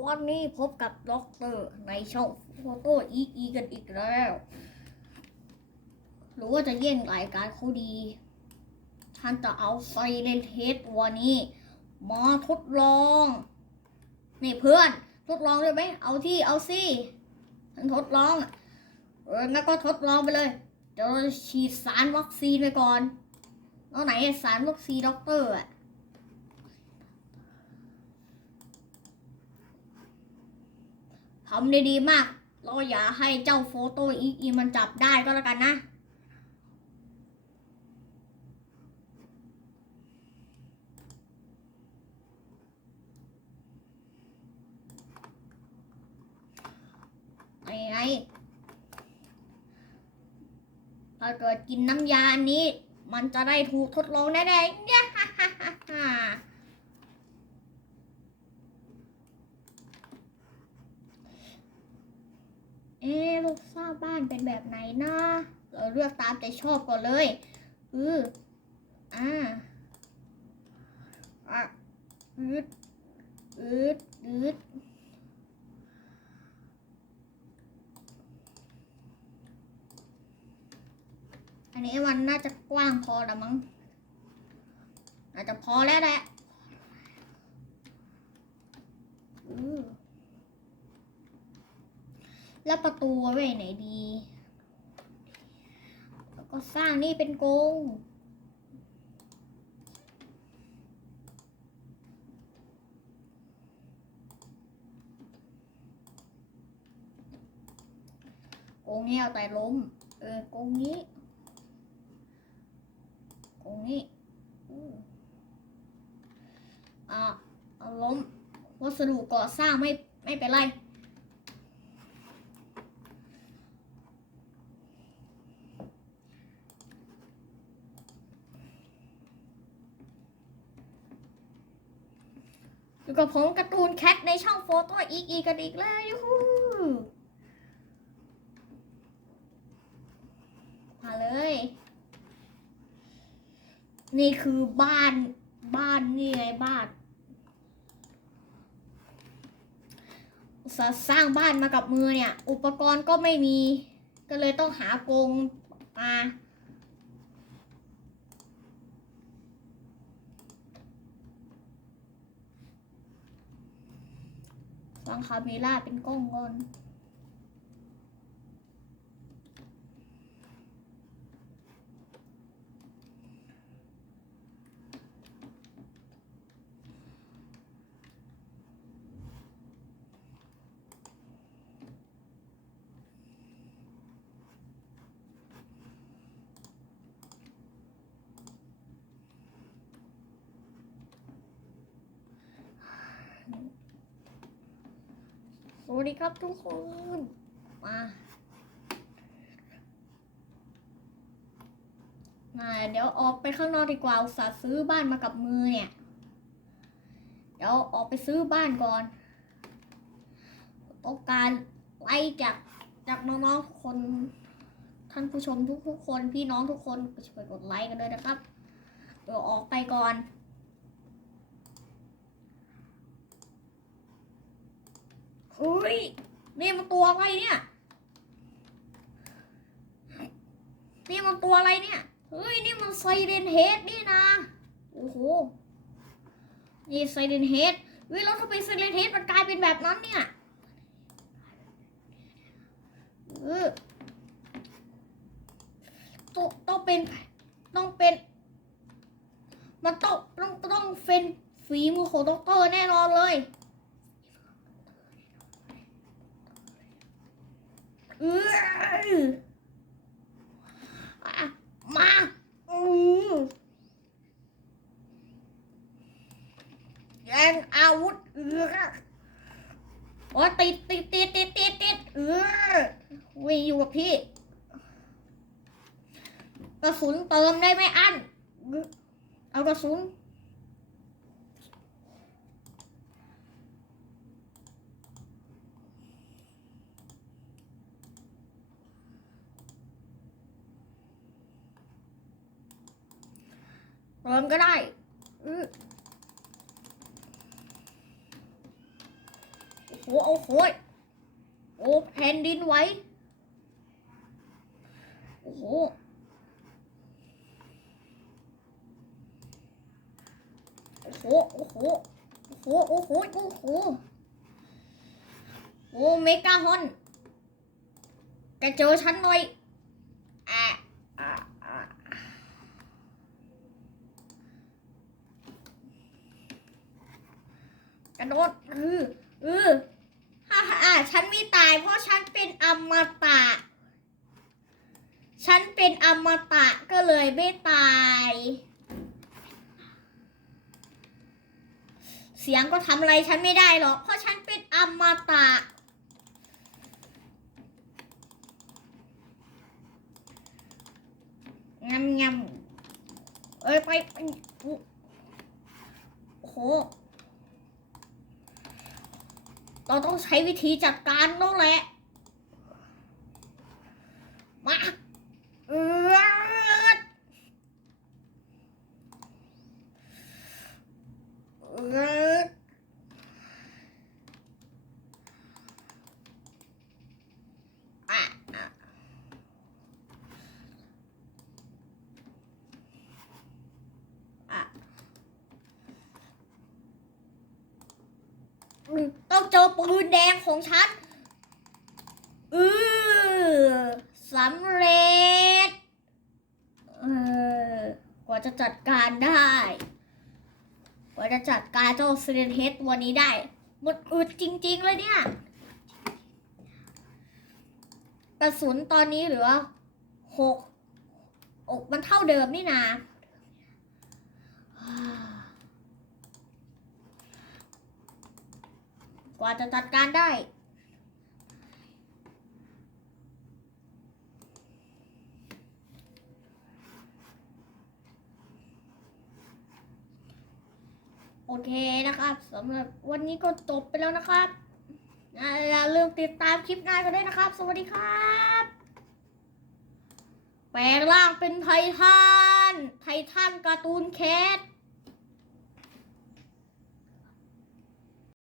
วันนี้พบกับด็อกเตอร์ในช่องโฟโต้อีอีกันอีกแล้ว หรือว่าจะแย่งรายการเขาดี ท่านจะเอาไซเลนเทสวันนี้ มาทดลอง นี่เพื่อน ทดลองได้ไหม เอาที่เอาสิท่านทดลองเอองั้นก็ทดลองไปเลย เดี๋ยวฉีดสารวัคซีนไปก่อน เอาไหนสารวัคซีนด็อกเตอร์อะ ทำได้ดีมาก เราอย่าให้เจ้าโฟโต้อีกอีมันจับได้ก็แล้วกันนะไอ้ไงถ้าเกิดกินน้ำยาอันนี้ มันจะได้ถูกทดลองแน่ๆเนี่ยฮ่าฮ่าฮ่าฮ่า เอ๊ะลูกสร้างบ้านเป็นแบบไหนนะเราเลือกตามใจชอบก่อนเลยอืออ่าอะอืดอืดอืดอันนี้มันน่าจะกว้างพอละมั้งน่าจะพอแล้วแหละอือ แล้วประตูไว้ไหนดี แล้วก็สร้างนี่เป็นกรงกรงนี้เอาแต่ล้ม เออกรงนี้กรงนี้อ่าล้ม วัสดุก่อสร้างไม่ไม่เป็นไร อยู่กับผมการ์ตูนแคทในช่องโฟโต้อีกอีกันอีกแล้วยูฮูมาเลย นี่คือบ้านบ้านนี่ไงบ้านสสร้างบ้านมากับมือเนี่ย อุปกรณ์ก็ไม่มี ก็เลยต้องหากรงมา ฟังคาเมล่าเป็นกล้องก่อน สวัสดีครับทุกคน มามาเดี๋ยวออกไปข้างนอกดีกว่าอุตส่าห์ซื้อบ้านมากับมือเนี่ย เดี๋ยวออกไปซื้อบ้านก่อน ต้องการไล่จากจากน้องๆทุกคน ท่านผู้ชมทุกๆคนพี่น้องทุกคนช่วยกดไลค์กันด้วยนะครับ เดี๋ยวออกไปก่อน เฮ้ยนี่มันตัวอะไรเนี่ยนี่มันตัวอะไรเนี่ย เฮ้ย นี่มันไซเรนเฮดนี่นะ โอ้โห นี่ไซเรนเฮดเฮ้ยแล้วทำไมไซเรนเฮดมันกลายเป็นแบบนั้นเนี่ย เออต้องต้องเป็น ต้องเป็น มันต้องต้องต้องเป็นฝีมือของด็อกเตอร์แน่นอนเลย เอออะ มาแย่งอาวุธเออโอ้ติดติดติดติดติดติดเออวิ่งอยู่กับพี่ กระสุนเติมได้ไหมอันอื้อเอากระสุน เติมก็ได้โอ้โหโอ้โหโอ้แผ่นดินไหวโอ้โหโอ้โหโอ้โหโอ้โหโอ้โหโอ้โหโอ้เมกาฮอนแกเจอฉันหน่อยอะอะอะก ระโดดเออเออฮ่าฮ่าฉันไม่ตายเพราะฉันเป็นอมตะ ฉันเป็นอมตะก็เลยไม่ตาย เสียงก็ทำอะไรฉันไม่ได้หรอกเพราะฉันเป็นอมตะงำงำเอ้ยไปไปโอ้โห เราต้องใช้วิธีจัดการน้องแหละ มาเออเอออะอะอะอืม ต้องเจอปืนแดงของฉันเออสำเร็จ เออกว่าจะจัดการได้ กว่าจะจัดการเจ้าเซเลนเฮดวันนี้ได้หมดอึดจริง ๆ เลยเนี่ยกระสุนตอนนี้เหลือหกอกมันเท่าเดิมนี่นา กว่าจะจัดการได้ โอเคนะครับสำหรับวันนี้ก็จบไปแล้วนะครับอ่าอย่าลืมติดตามคลิปหน้ากันด้วยนะครับ สวัสดีครับแปลงร่างเป็นไททัน ไททันการ์ตูนแคท